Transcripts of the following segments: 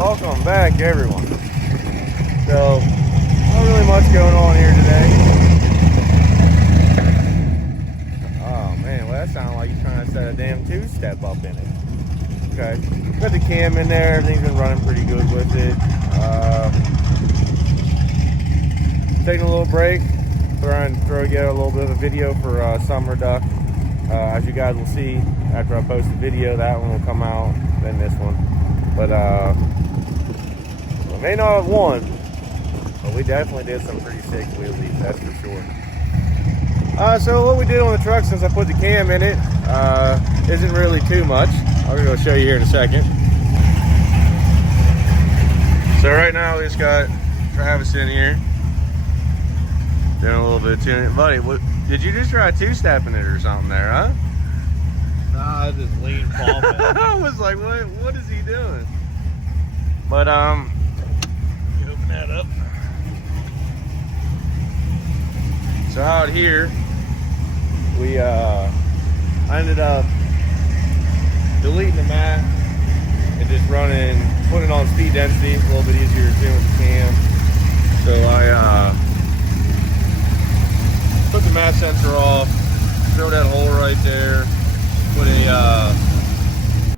Welcome back, everyone. So, not really much going on here today. Oh man, well that sounded like you're trying to set a damn two-step up in it. Okay, got the cam in there. Everything's been running pretty good with it. Taking a little break, trying to throw together a little bit of a video for Summer Duck. As you guys will see after I post the video, that one will come out, then this one. But we may not have won, but we definitely did some pretty sick wheelies, that's for sure. So what we did on the truck since I put the cam in it isn't really too much. I'm gonna go show you here in a second. So right now we just got Travis in here doing a little bit of tuning. Buddy, what did you just try two-stepping it or something there, huh? Nah, I just lean popping. I was like, what is he doing? But Open that up. so out here we I ended up deleting the mat and just putting it on speed density. It's a little bit easier to do with the cam. So I took the mat sensor off, drilled that hole right there,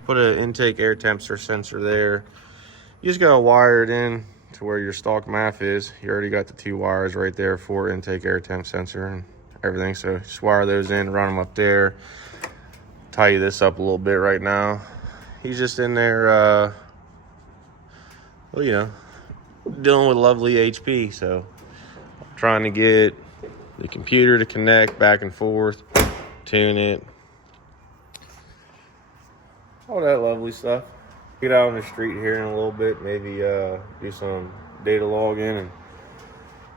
put an intake air temperature sensor there. You just gotta wire it in to where your stock MAF is. You already got the two wires right there for intake air temp sensor and everything. So just wire those in, run them up there. Tidy this up a little bit right now. He's just in there, well, you know, dealing with lovely HP. So I'm trying to get the computer to connect back and forth, tune it, all that lovely stuff. Get out on the street here in a little bit, maybe do some data logging and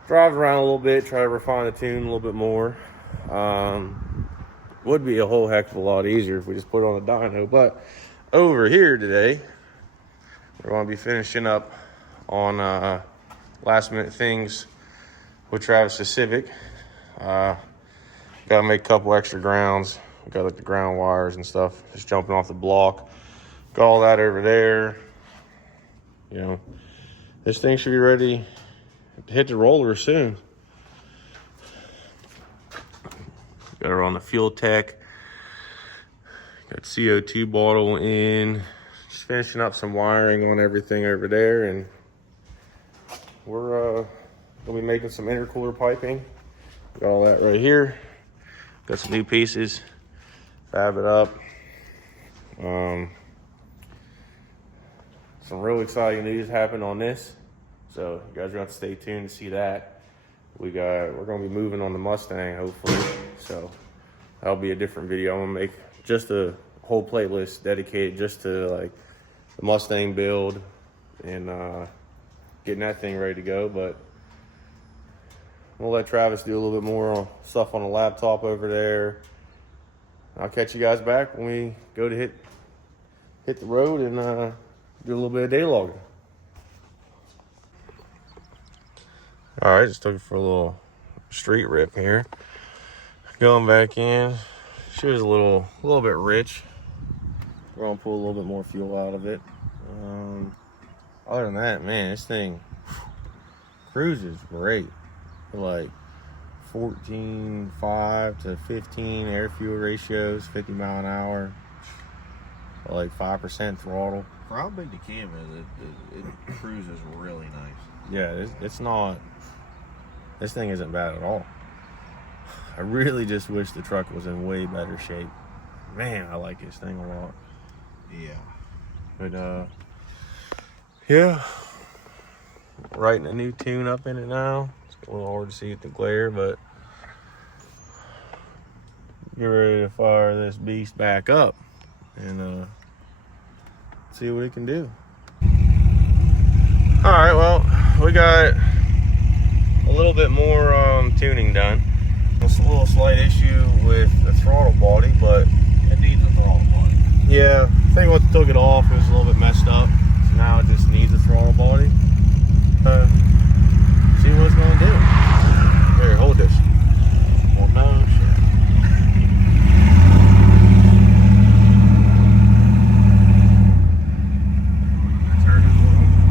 drive around a little bit, try to refine the tune a little bit more. Would be a whole heck of a lot easier if we just put it on a dyno. But over here today, we're going to be finishing up on last minute things with Travis's Civic. Got to make a couple extra grounds. We got like the ground wires and stuff, just jumping off the block. Got all that over there. You know, this thing should be ready to hit the roller soon. Got her on the fuel tech. Got CO2 bottle in. Just finishing up some wiring on everything over there, and we're gonna be making some intercooler piping. Got all that right here. Got some new pieces. Fab it up. Some real exciting news happened on this, so you guys are gonna have to stay tuned to see that. We're gonna be moving on the Mustang hopefully, so that'll be a different video. I'm gonna make just a whole playlist dedicated just to like the Mustang build and getting that thing ready to go. But we'll let Travis do a little bit more stuff on the laptop over there. I'll catch you guys back when we go to hit the road and do a little bit of day logging. All right, just took it for a little street rip here. Going back in, she was a little bit rich. We're gonna pull a little bit more fuel out of it. Other than that, man, this thing cruises great. Like 14.5 to 15 air fuel ratios, 50 mile an hour, like 5% throttle. For how big the cam is, it cruises really nice. Yeah, it's not. This thing isn't bad at all. I really just wish the truck was in way better shape. Man, I like this thing a lot. Yeah. But yeah, writing a new tune up in it now. It's a little hard to see with the glare, but get ready to fire this beast back up and see what it can do. All right, well, we got a little bit more tuning done. It's a little slight issue with the throttle body, but It needs a throttle body. yeah, I think once I took it off, it was a little bit messed up. So now it just needs a throttle body. See what it's gonna do. Here, hold this. Well, no shit. Turn it on.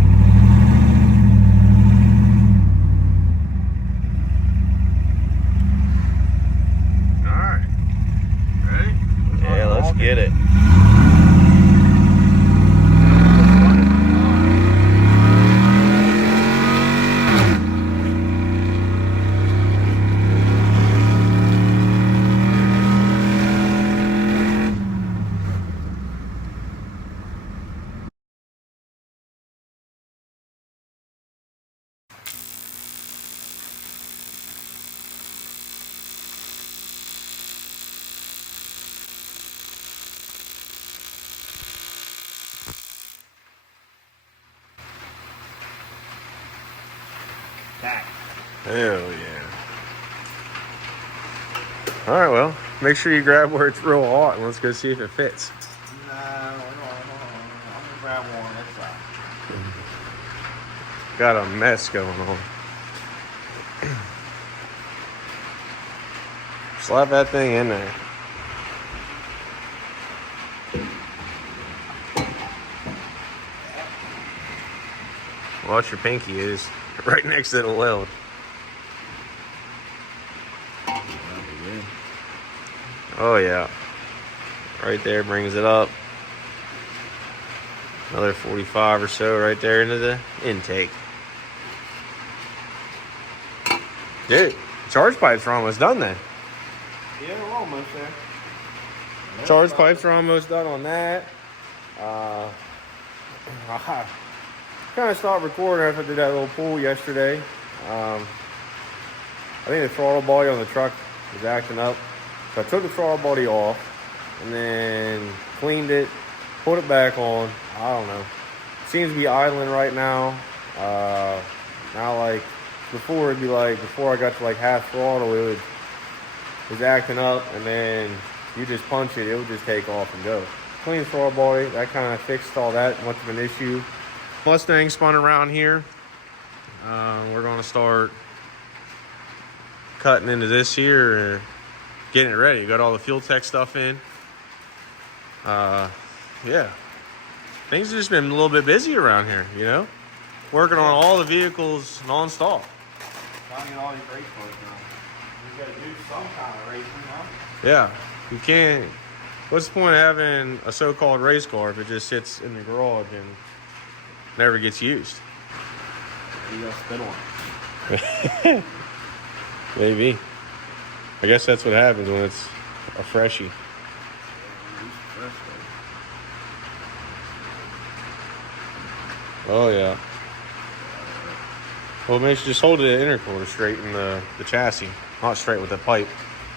Back. Hell yeah. All right, well, make sure you grab where it's real hot and let's go see if it fits. Nah, hold on. I'm gonna grab one next time. Got a mess going on. Slap that thing in there. Watch your pinky is right next to the weld. Oh yeah. Right there brings it up. Another 45 or so right there into the intake. Dude, charge pipes are almost done then. Yeah, we're almost there. Charge pipes are almost done on that. I kind of stopped recording after I did that little pull yesterday. I think the throttle body on the truck was acting up. So I took the throttle body off and then cleaned it, put it back on. I don't know. Seems to be idling right now. Now like before it'd be like, before I got to like half throttle, it was acting up and then you just punch it, it would just take off and go. Clean throttle body, that kind of fixed all that, much of an issue. Mustang spun around here. We're gonna start cutting into this here, getting it ready. Got all the Fuel Tech stuff in. Yeah, things have just been a little bit busy around here, you know? Working on all the vehicles non-stop. Trying to get all these race cars done. You gotta do some kind of racing, huh? Yeah, you can't. What's the point of having a so-called race car if it just sits in the garage and never gets used? You gotta spit on it. Maybe. I guess that's what happens when it's a freshie. Oh yeah. Well, maybe just hold the intercooler straight in the chassis, not straight with the pipe.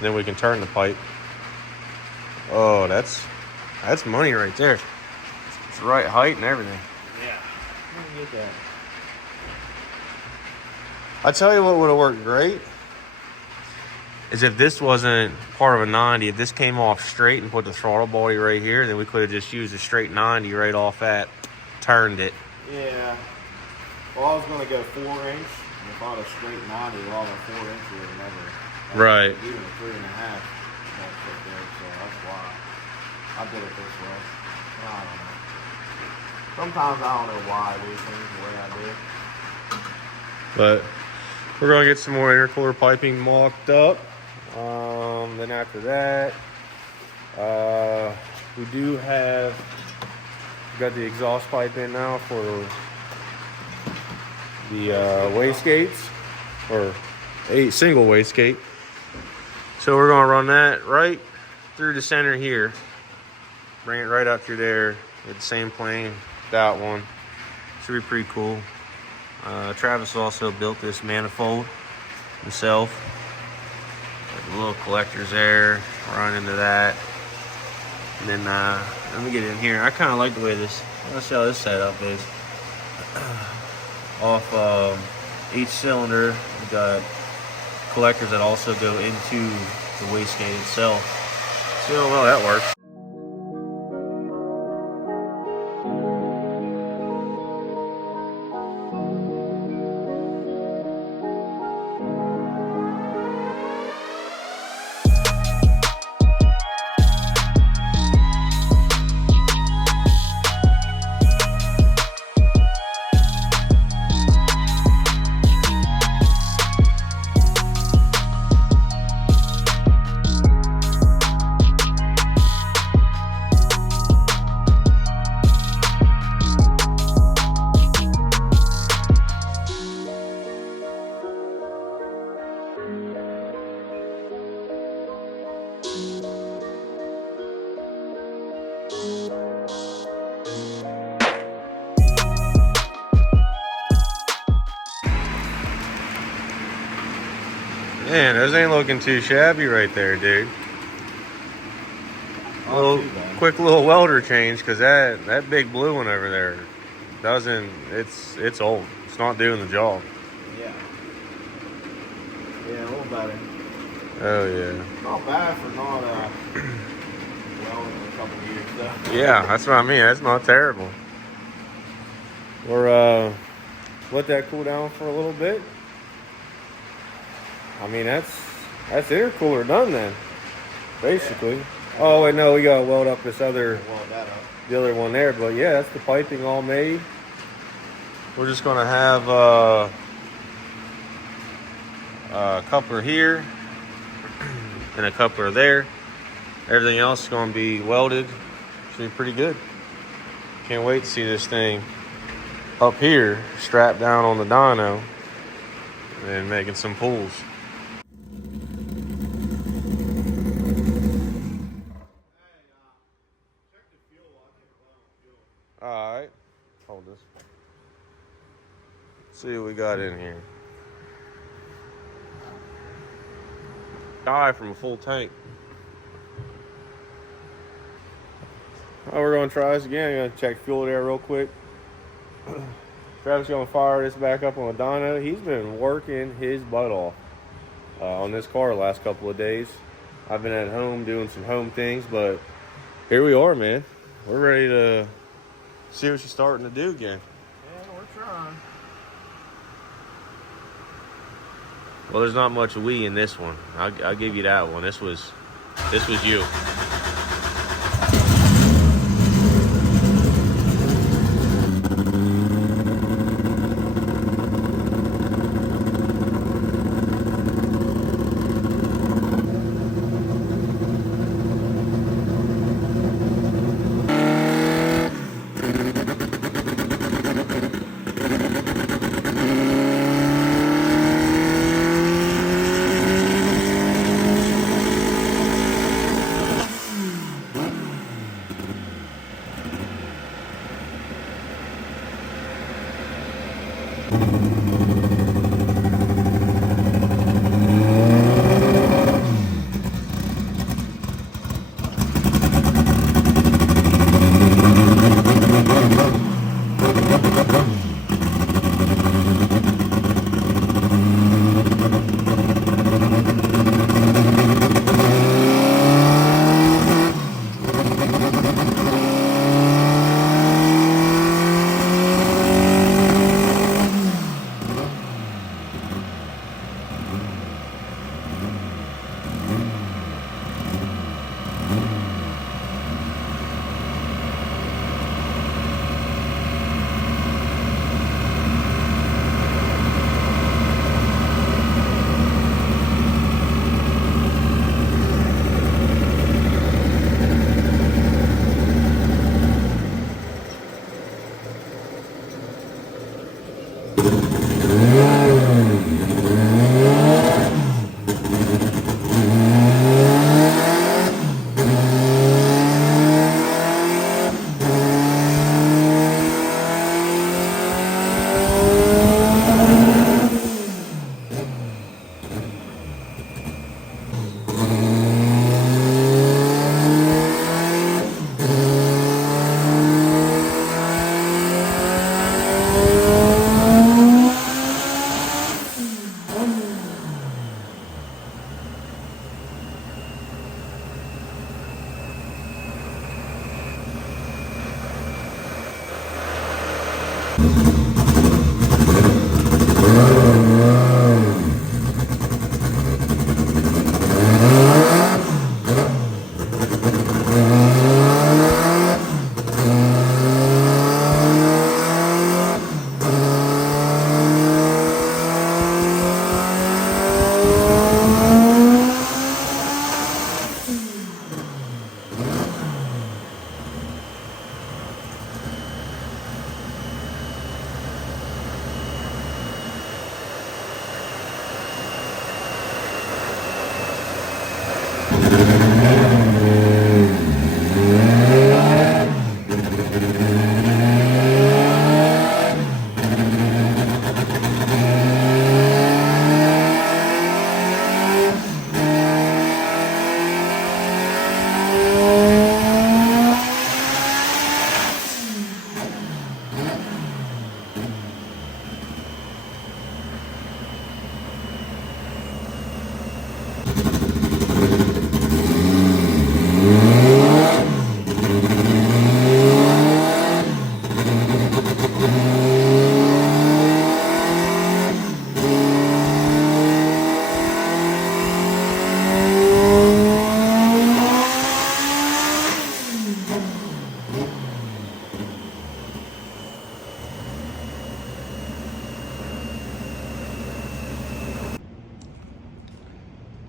Then we can turn the pipe. Oh, that's money right there. It's the right height and everything. Yeah. Let me get that. I tell you what would have worked great is if this wasn't part of a 90, if this came off straight and put the throttle body right here, then we could have just used a straight 90 right off that, turned it. Yeah. Well, I was gonna go 4-inch. And if I had a straight 90, well, a 4-inch would have never. Right. Even a 3.5. Won't fit there, so that's why I did it this way. I don't know. Sometimes I don't know why I do things the way I do. But we're gonna get some more intercooler piping mocked up. Then after that, we do have got the exhaust pipe in now for the wastegates, or a single wastegate. So we're gonna run that right through the center here, bring it right up through there with the same plane, that one. Should be pretty cool. Travis also built this manifold himself. Got the little collectors there, run into that. And then let me get in here. I kind of like the way this, let's see how this setup is. Off each cylinder, we got collectors that also go into the wastegate itself. See how well that works. Man, those ain't looking too shabby right there, dude. Quick little welder change, because that big blue one over there doesn't, it's old. It's not doing the job. Yeah. Yeah, a little better. Oh yeah. Not bad for not welding in a couple years though. Yeah, that's what I mean. That's not terrible. We're let that cool down for a little bit. I mean, that's intercooler done then, basically. Yeah. Oh wait, no, we gotta weld up this other, Weld that up. the other one there. But yeah, that's the piping all made. We're just gonna have a coupler here and a coupler there. Everything else is gonna be welded. Should be pretty good. Can't wait to see this thing up here strapped down on the dyno and making some pulls. Alright, hold this. See what we got in here. Die from a full tank. Oh, we're gonna try this again. I'm gonna check fuel there real quick. Travis gonna fire this back up on the dyno. He's been working his butt off on this car the last couple of days. I've been at home doing some home things, but here we are, man. We're ready to see what she's starting to do again. Yeah, we're trying. Well, there's not much we in this one. I'll give you that one. This was you.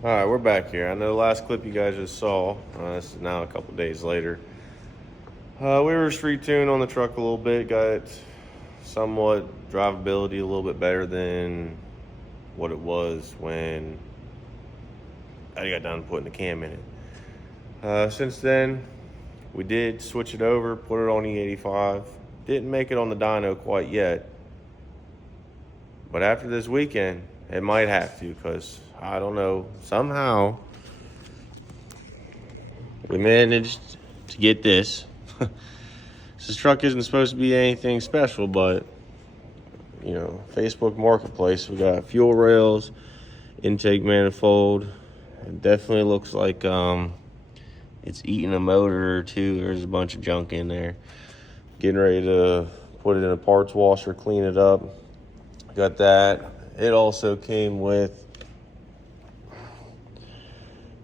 All right, we're back here. I know the last clip you guys just saw, this is now a couple days later. We were street tuned on the truck a little bit, got somewhat drivability a little bit better than what it was when I got done putting the cam in it. Since then, we did switch it over, put it on E85. Didn't make it on the dyno quite yet. But after this weekend, it might have to, because I don't know, somehow we managed to get this. This truck isn't supposed to be anything special, but you know, Facebook Marketplace, we got fuel rails, intake manifold. It definitely looks like it's eating a motor or two. There's a bunch of junk in there. Getting ready to put it in a parts washer, clean it up. Got that. It also came with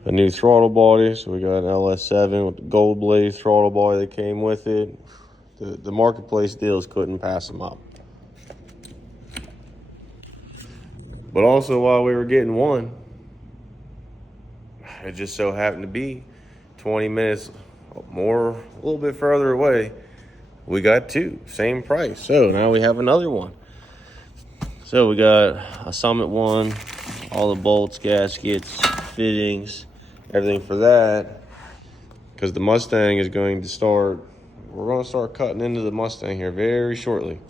a new throttle body. So we got an LS7 with the gold blade throttle body that came with it. The Marketplace deals couldn't pass them up. But also while we were getting one, it just so happened to be 20 minutes more, a little bit further away, we got two, same price. So now we have another one. So we got a Summit one, all the bolts, gaskets, fittings, everything for that. Because the Mustang is going to start, we're going to start cutting into the Mustang here very shortly.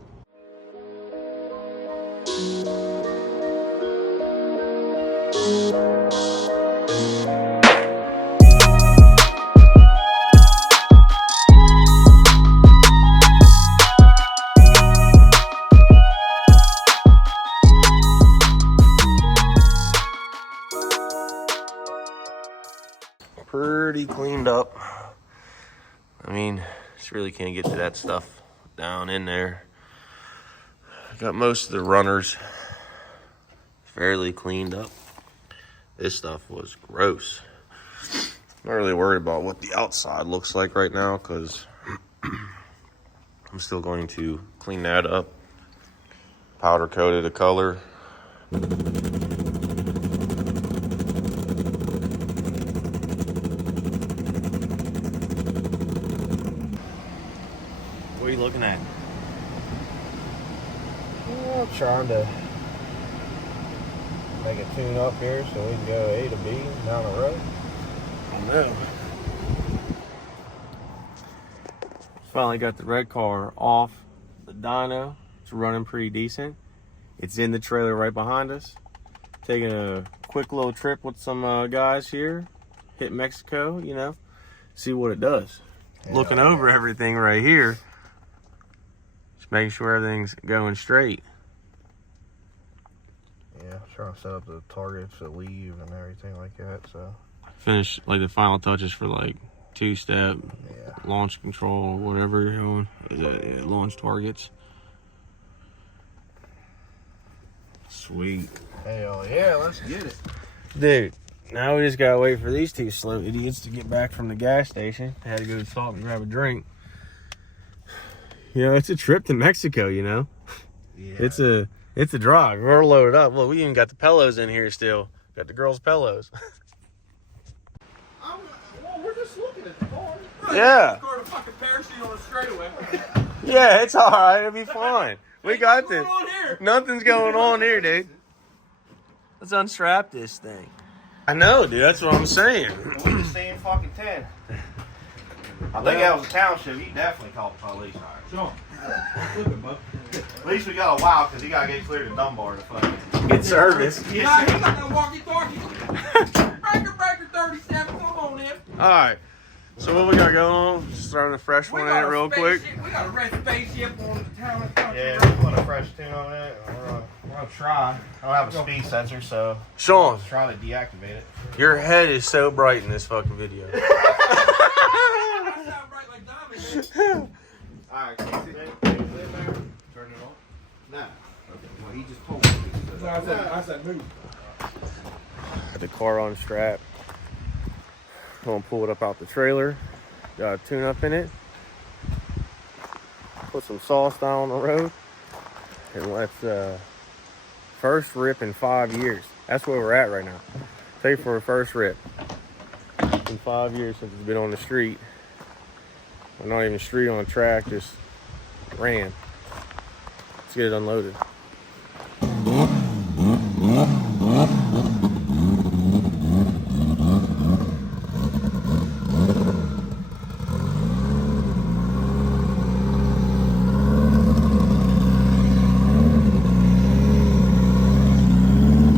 Pretty cleaned up. I mean, just really can't get to that stuff down in there. Got most of the runners fairly cleaned up. This stuff was gross. Not really worried about what the outside looks like right now, because I'm still going to clean that up. Powder coated a color. What are you looking at? I'm trying to make a tune up here so we can go A to B down the road. I don't know. Finally got the red car off the dyno. It's running pretty decent. It's in the trailer right behind us. Taking a quick little trip with some guys here. Hit Mexico, you know, see what it does. Yeah, Looking over everything right here. Just making sure everything's going straight. Yeah, trying to set up the targets to leave and everything like that, so. Finish like the final touches for like two-step, launch control, or whatever you're doing. Launch targets. Sweet. Hell yeah, let's get it. Dude, now we just gotta wait for these two slow idiots to get back from the gas station. They had to go to stop and grab a drink. You know, it's a trip to Mexico, you know? Yeah. It's a drive. We're loaded up. Look, we even got the pillows in here still. Got the girls' pillows. Well, we're just looking at the car. Yeah. Scored a fucking parachute on the straightaway. Yeah, it's all right. It'll be fine. We got this. What's going on here? Nothing's going on here, dude. Let's unstrap this thing. I know, dude. That's what I'm saying. We just seen fucking 10. I think that was a township. He definitely called the police. Sure. At least we got a while because he got to get cleared to Dunbar to fucking Get service. Yeah, he got that walkie-talkie. Breaker 37, come on in. All right. So what we got going on? Just throwing a fresh one in real quick. We got a red spaceship on the town. Yeah, we put a fresh tune on it. We're gonna try. I don't have a speed sensor, so Sean, let's try to deactivate it. your head is so bright in this fucking video. I sound bright like diamonds. Alright, can you turn it on? No. Okay, well, he just told me. I said move. Got the car on strap. Gonna pull it up out the trailer. Got a tune up in it. Put some sauce down on the road. And let's first rip in 5 years. That's where we're at right now. Pay for a first rip. It's been 5 years since it's been on the street. Or not even street, on a track, just ran. Let's get it unloaded.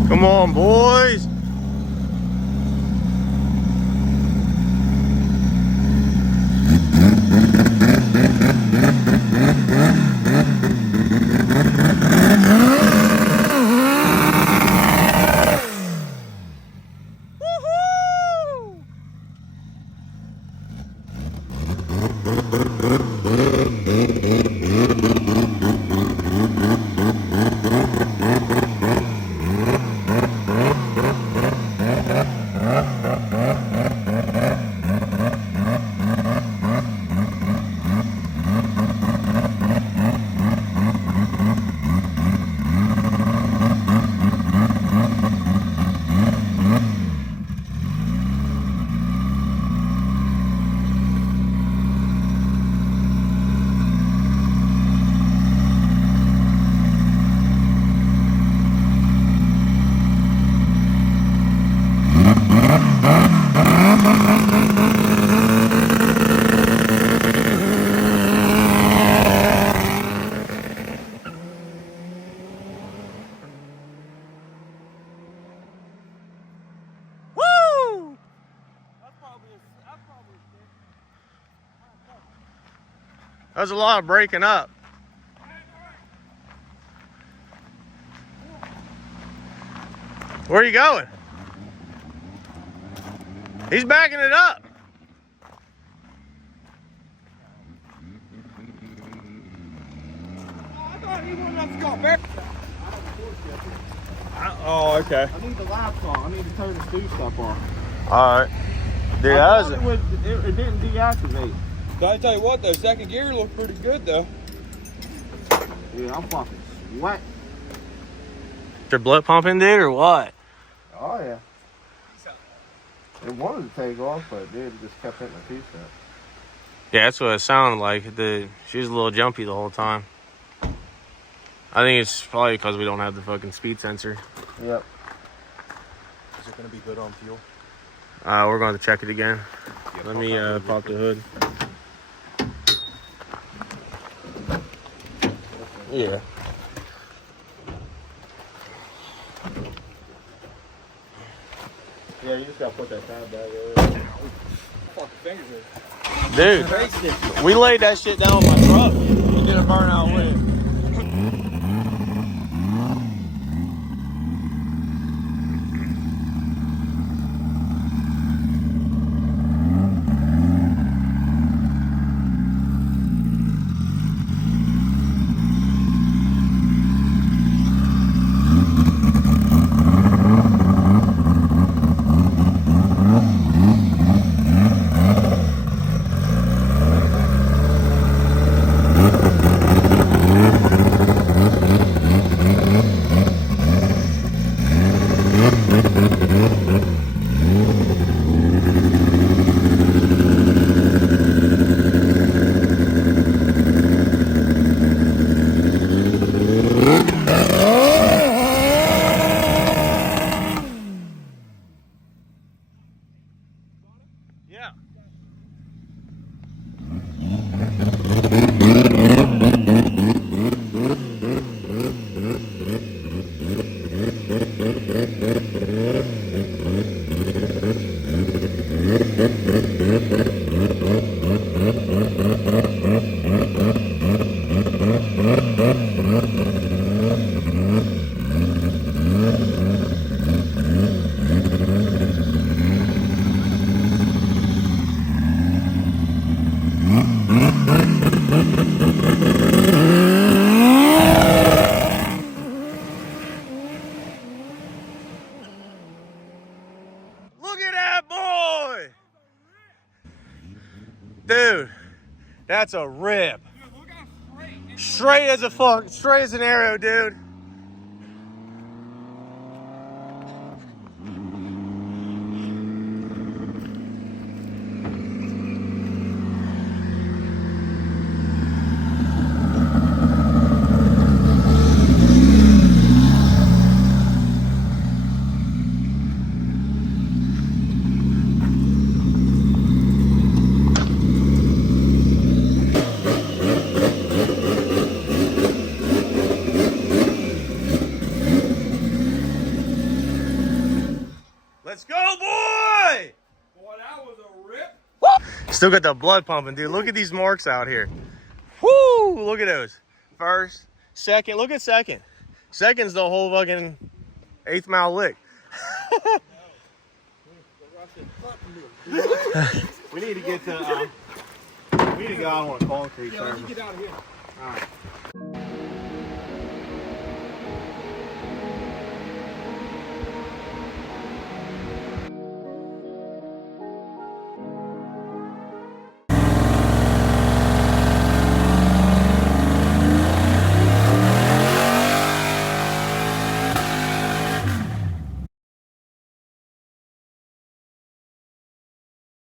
Come on, boys. There's a lot of breaking up. Where are you going? He's backing it up. I thought he wanted us to go back. Oh, okay. I need the lights on. I need to turn the stew stuff off. All right. Dude, I that thought was it didn't deactivate. I tell you what though, second gear looked pretty good though. Yeah, I'm fucking sweat. your blood pumping, dude, or what? Oh yeah. It wanted to take off, but it did. It just kept hitting the piece up. Yeah, that's what it sounded like. She was a little jumpy the whole time. I think it's probably because we don't have the fucking speed sensor. Yep. Is it going to be good on fuel? We're going to check it again. Yeah, Let me pop the hood. Yeah. Yeah, you just gotta put that tab back there. Fucking fingers Dude, we laid that shit down on my truck. You did a burnout with it. Yeah. Look at that boy! Dude, that's a rip. Look how straight. Straight as an arrow, dude. Let's go, boy! Boy, that was a rip. Still got the blood pumping, dude. Look at these marks out here. Woo! Look at those. First, second. Look at second. Second's the whole fucking 8th mile lick. We need to get to, we need to go out on a concrete Yeah, let's surface. get out of here. All right.